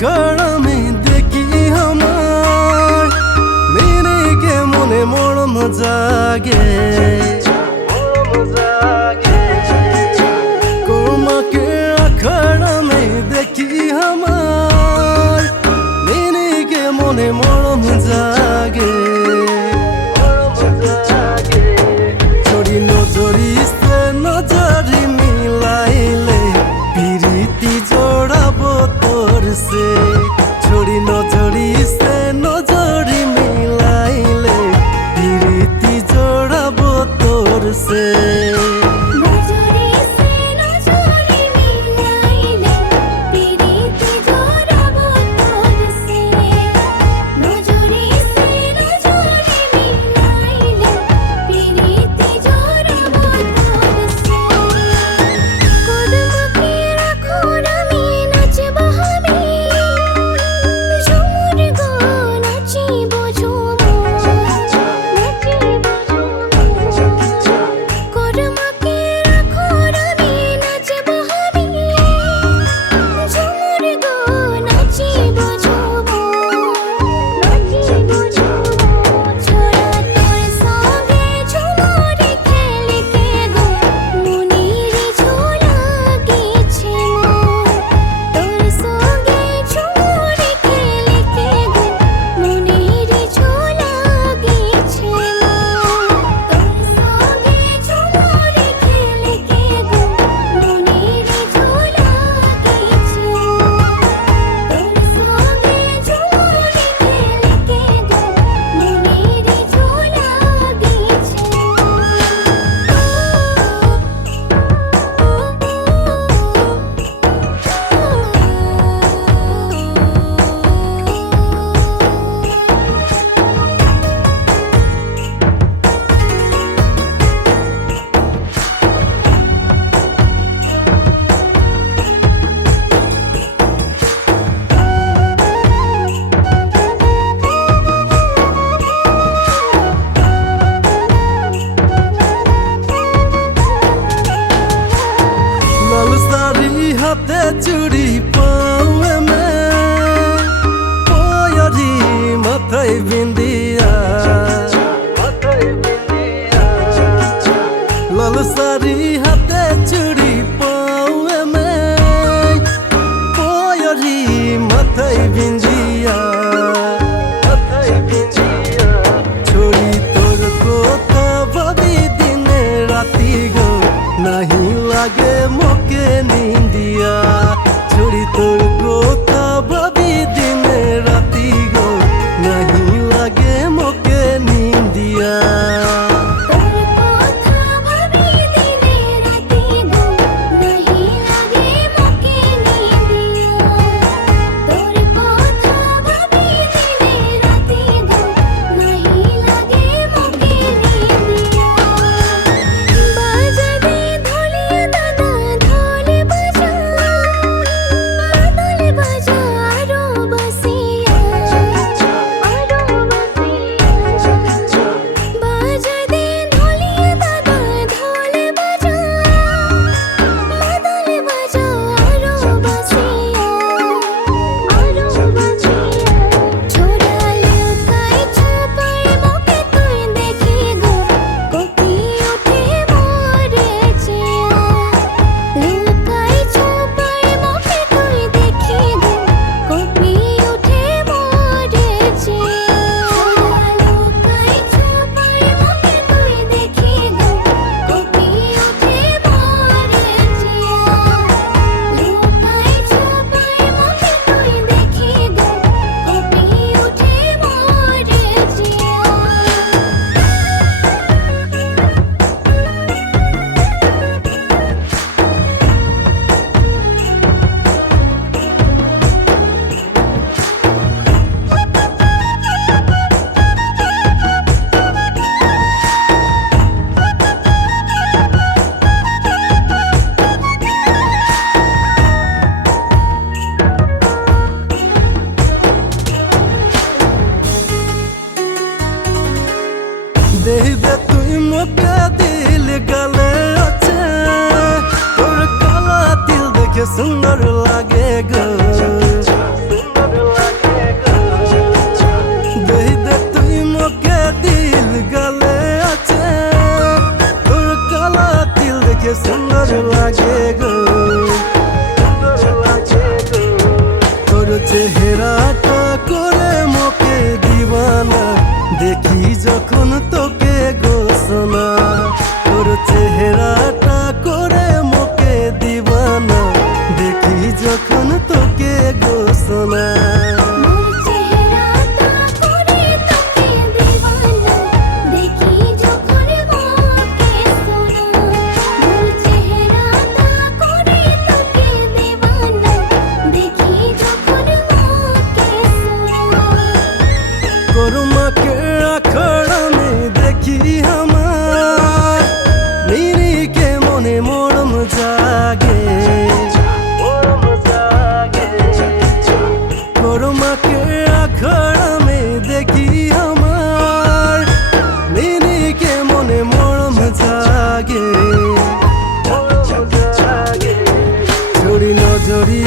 আঁখার আমি দেখি আমার মেরেকে মনে মরম জাগে কোমাকে আঁখার আমি দেখি আমার মেরেকে মনে মরম জাগে চড়ি নজরি সে নজরি মিলাইলে পিরিতি জড়াবো তোর সে ছড়ি নজরি সে নজরি মিলাইলে পিরিতি জড়াবো তোর সে হাতে চুড়ি পাওয়ে মে পয়রি মাথায় বিন্দিয়া লাল সারি হাতে চুড়ি পাওয়ে মে পয়রি মাথায় বিন্দিয়া ছড়ি তোর কথা ভাবি দিনে রাতি গো নাহি লাগে মোকে নিন্দিয়া ছড়ি তোর কথা ভাবি দিনে রাতি গো নাহি লাগে মোকে নিন্দিয়া দেহি দে তুই মোকে দিল গালে আছে তোর কালা তিল দেখে সুন্দর লাগে গো বুকে ঘোষণা कोरमा के अखड़ा में देखी हमार नीरी के मोने मोड़म जागे कोरमा के अखड़ा में देखी हमार नीरी के मोने मोड़म जागे छोड़ी नजरी